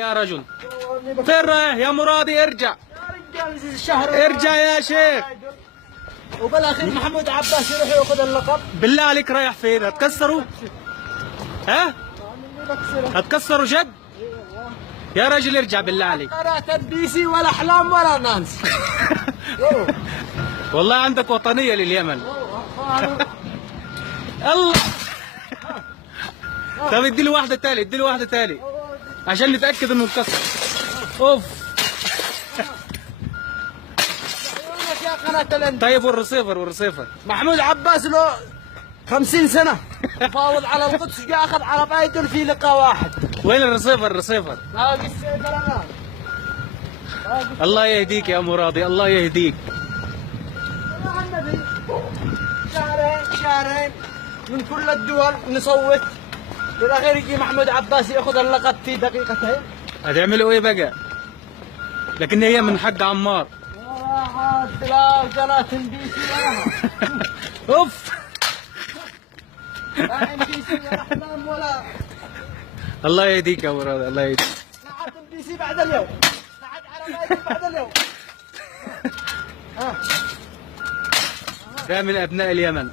يا رجل فين رايح يا مرادي؟ ارجع يا رجال الشهر ارجع يا شيخ. وبالاخير محمود عباس يروح ياخذ اللقب. بالله عليك رايح فين؟ هتكسروا؟ ها؟ هتكسروا جد؟ يا راجل ارجع بالله عليك. قناة البي سي ولا احلام ولا نانس. والله عندك وطنية لليمن. الله. طب ادي له واحدة تالي، ادي له واحدة تالي عشان نتأكد انه مكسر. اوف. يا قناة الاندلس. طيب والرصيفر محمود عباس له 50 سنة فاوض على القدس، جاء اخذ على بايدن في لقاء واحد. وين الرصيفر؟ باقي السيف انا. الله يهديك يا مرادي، الله يهديك. شهرين من كل الدول نصوت، بالاخير يجي محمود عباس ياخذ اللقب في دقيقتين. هتعملوا ايه بقى؟ لكن هي من حق عمار. لا قناة البي سي ولا اوف. لا ام بي سي ولا احلام ولا. الله يهديك يا مرادي، الله يهديك. لا عاد ام بي سي بعد اليوم، لا عاد على بعد اليوم. ده من ابناء اليمن.